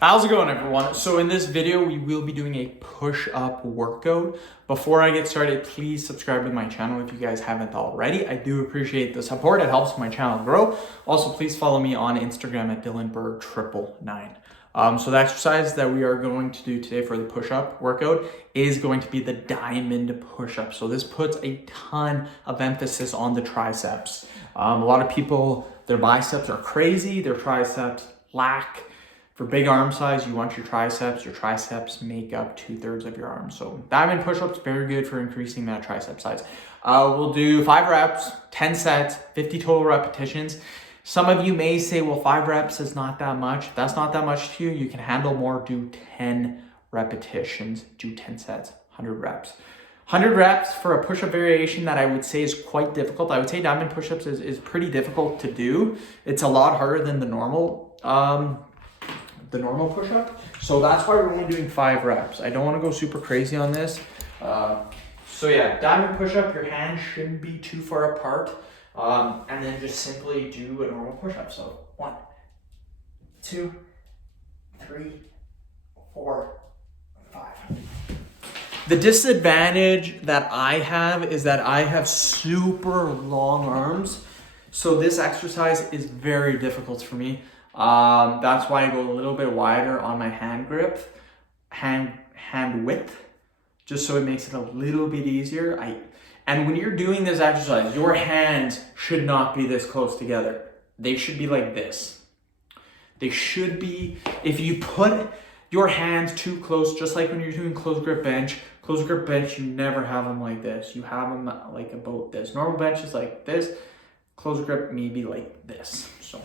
How's it going, everyone? So in this video, we will be doing a push-up workout. Before I get started, please subscribe to my channel if you guys haven't already. I do appreciate the support. It helps my channel grow. Also, please follow me on Instagram at DylanBerg999. So the exercise that we are going to do today for the push-up workout is going to be the diamond push-up. So this puts a ton of emphasis on the triceps. A lot of people, their biceps are crazy, their triceps lack. For big arm size, you want your triceps. Your triceps make up 2/3 of your arm. So diamond push-ups, very good for increasing that tricep size. We'll do 5 reps, 10 sets, 50 total repetitions. Some of you may say, well, 5 reps is not that much. If that's not that much to you, you can handle more, do 10 repetitions, do 10 sets, 100 reps. 100 reps for a push-up variation that I would say is quite difficult. I would say diamond push-ups is pretty difficult to do. It's a lot harder than the normal push-up. So that's why we're only doing 5 reps. I don't want to go super crazy on this. So yeah, diamond push-up, your hands shouldn't be too far apart. And then just simply do a normal push-up. So 1, 2, 3, 4, 5. The disadvantage that I have is that I have super long arms. So this exercise is very difficult for me. That's why I go a little bit wider on my hand grip, hand width, just so it makes it a little bit easier. And when you're doing this exercise, your hands should not be this close together. They should be like this. They should be, if you put your hands too close, just like when you're doing close grip bench, you never have them like this. You have them like about this. Normal bench is like this, close grip maybe like this. So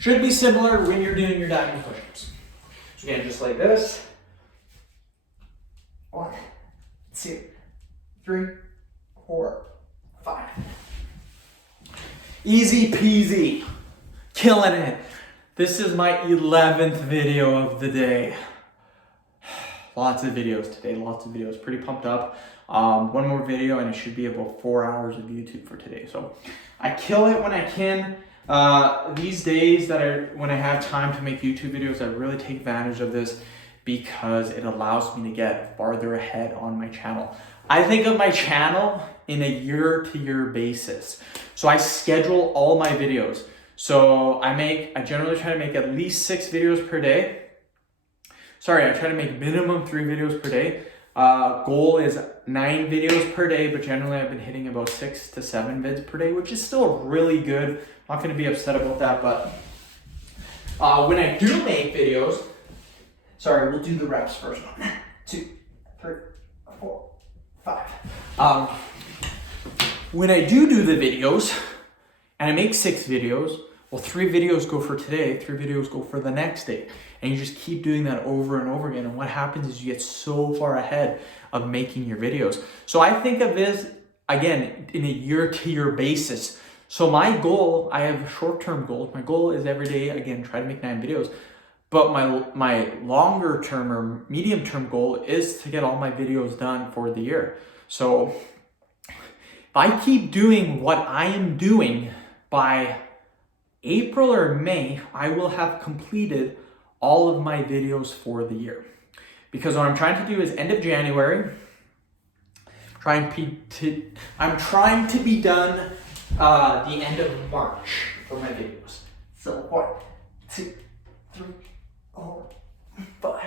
should be similar when you're doing your diamond push-ups. So again, just like this. 1, 2, 3, 4, 5. Easy peasy. Killing it. This is my 11th video of the day. Lots of videos today, lots of videos. Pretty pumped up. One more video and it should be about 4 hours of YouTube for today. So I kill it when I can. These days when I have time to make YouTube videos, I really take advantage of this because it allows me to get farther ahead on my channel. I think of my channel in a year-to-year basis. So I schedule all my videos. So I generally try to make at least 6 videos per day. Sorry, I try to make minimum 3 videos per day. Goal is 9 videos per day, but generally I've been hitting about 6 to 7 vids per day, which is still really good. Not going to be upset about that, but when I do make videos, sorry, we'll do the reps first. 1, 2, 3, 4, 5. When I do the videos, and I make 6 videos, well, 3 videos go for today, 3 videos go for the next day. And you just keep doing that over and over again. And what happens is you get so far ahead of making your videos. So I think of this, again, in a year-to-year basis. So my goal, I have short-term goals. My goal is every day, again, try to make 9 videos. But my longer-term or medium-term goal is to get all my videos done for the year. So if I keep doing what I am doing, by April or May, I will have completed all of my videos for the year. Because what I'm trying to do is end of January, I'm trying to be done the end of March for my videos. So 1, 2, 3, 4, 5.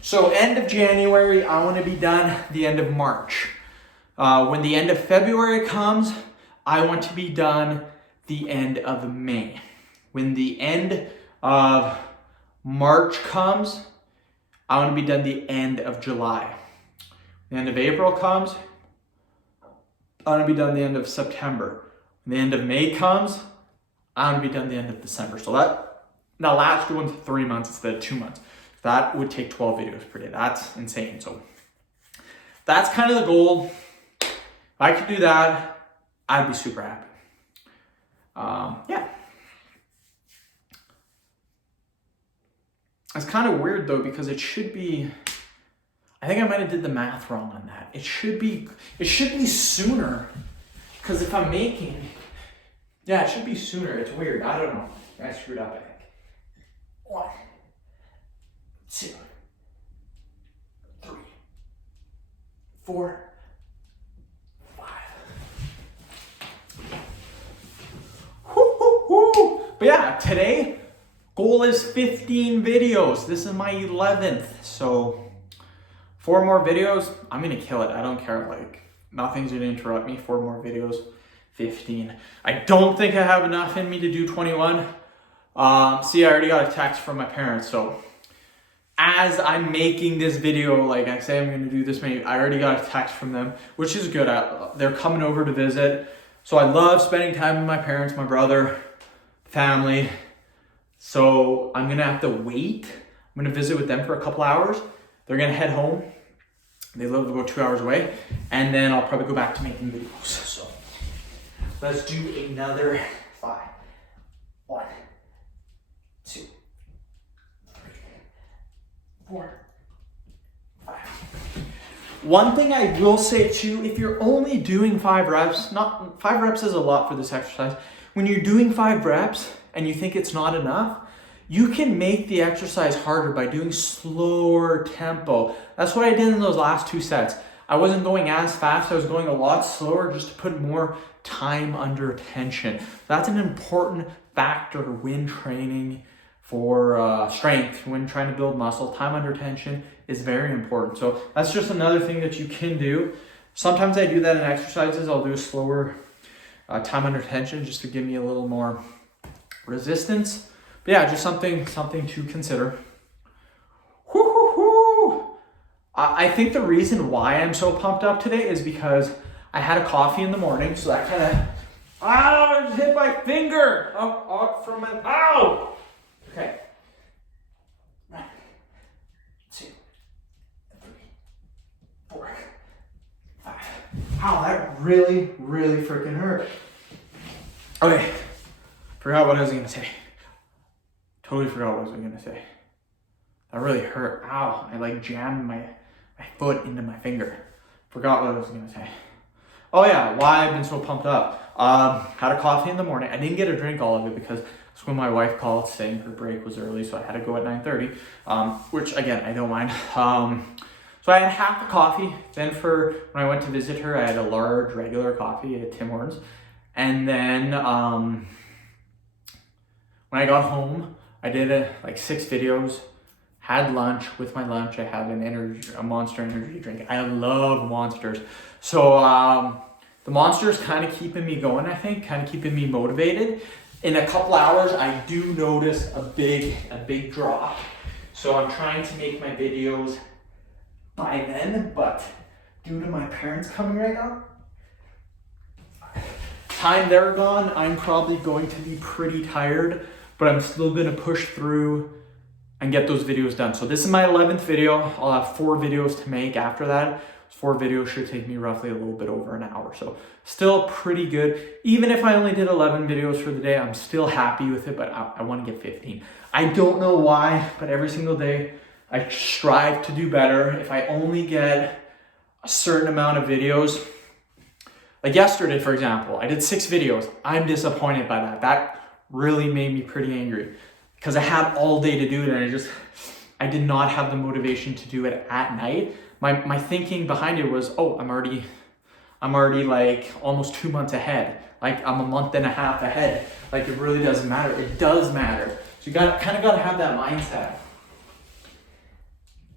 So end of January, I want to be done the end of March. When the end of February comes, I want to be done the end of May. When the end of March comes, I want to be done the end of July. The end of April comes, I want to be done the end of September. When the end of May comes, I want to be done the end of December. So that now last going to 3 months instead of 2 months. That would take 12 videos per day. That's insane. So that's kind of the goal. If I could do that, I'd be super happy. Yeah. It's kind of weird though, because it should be, I think I might have did the math wrong on that. It should be sooner, because if I'm making, yeah, it should be sooner. It's weird. I don't know. I screwed up, I think. 1, 2, 3, 4, 5. Woo, woo, woo. But yeah, today, goal is 15 videos. This is my 11th. So 4 more videos, I'm gonna kill it. I don't care, like nothing's gonna interrupt me. 4 more videos, 15. I don't think I have enough in me to do 21. See, I already got a text from my parents. So as I'm making this video, like I say I'm gonna do this many, I already got a text from them, which is good. They're coming over to visit. So I love spending time with my parents, my brother, family. So I'm gonna have to wait. I'm gonna visit with them for a couple hours. They're gonna head home. They live about 2 hours away. And then I'll probably go back to making videos. So let's do another 5. 1, 2, 3, 4, 5. One thing I will say too, if you're only doing 5 reps, 5 reps is a lot for this exercise. When you're doing 5 reps and you think it's not enough, you can make the exercise harder by doing slower tempo. That's what I did in those last 2 sets. I wasn't going as fast, I was going a lot slower just to put more time under tension. That's an important factor when training for strength, when trying to build muscle. Time under tension is very important. So that's just another thing that you can do. Sometimes I do that in exercises. I'll do a slower time under tension just to give me a little more resistance. But yeah, just something to consider. I think the reason why I'm so pumped up today is because I had a coffee in the morning, so that kind of, I just hit my finger up from my, ow! Okay. 1, 2, 3, 4, 5. Ow, that really freaking hurt. Okay, forgot what I was gonna say. Totally forgot what I was gonna say. That really hurt. Ow, I like jammed my foot into my finger. Forgot what I was gonna say. Oh yeah, why I've been so pumped up. Had a coffee in the morning. I didn't get to drink all of it because it's when my wife called saying her break was early, so I had to go at 9:30, which again, I don't mind. So I had half the coffee. Then for when I went to visit her, I had a large regular coffee at Tim Hortons. And then when I got home, I did like 6 videos, had lunch. With my lunch, I had a Monster energy drink. I love Monsters. So the Monster's kind of keeping me going, I think, kind of keeping me motivated. In a couple hours, I do notice a big drop. So I'm trying to make my videos by then, but due to my parents coming right now, time they're gone, I'm probably going to be pretty tired, but I'm still gonna push through and get those videos done. So this is my 11th video. I'll have 4 videos to make after that. 4 videos should take me roughly a little bit over an hour. So still pretty good. Even if I only did 11 videos for the day, I'm still happy with it, but I wanna get 15. I don't know why, but every single day I strive to do better. If I only get a certain amount of videos, like yesterday, for example, I did 6 videos. I'm disappointed by that. That really made me pretty angry because I had all day to do it and I did not have the motivation to do it at night. My thinking behind it was, oh, I'm already like almost 2 months ahead. Like I'm a month and a half ahead. Like it really doesn't matter. It does matter. So you kind of got to have that mindset.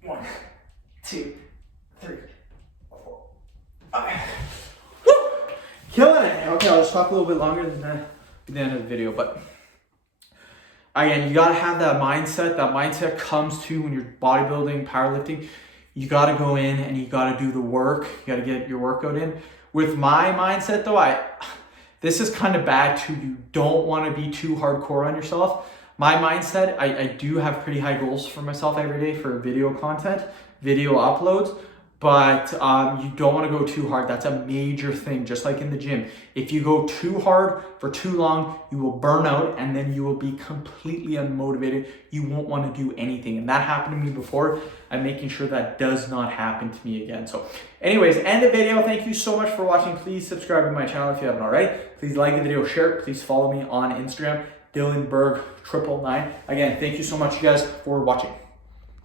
1, 2, 3, 4, 5. Woo! Killing it. Okay, I'll just talk a little bit longer than that at the end of the video, but again, you gotta have that mindset. That mindset comes to when you're bodybuilding, powerlifting. You gotta go in and you gotta do the work. You gotta get your workout in. With my mindset though, this is kind of bad too. You don't wanna be too hardcore on yourself. My mindset, I do have pretty high goals for myself every day for video content, video uploads, but you don't want to go too hard. That's a major thing, just like in the gym. If you go too hard for too long, you will burn out and then you will be completely unmotivated. You won't want to do anything. And that happened to me before. I'm making sure that does not happen to me again. So anyways, end the video. Thank you so much for watching. Please subscribe to my channel if you haven't already. Please like the video, share it. Please follow me on Instagram, Dylan Berg 999. Again, thank you so much, you guys, for watching.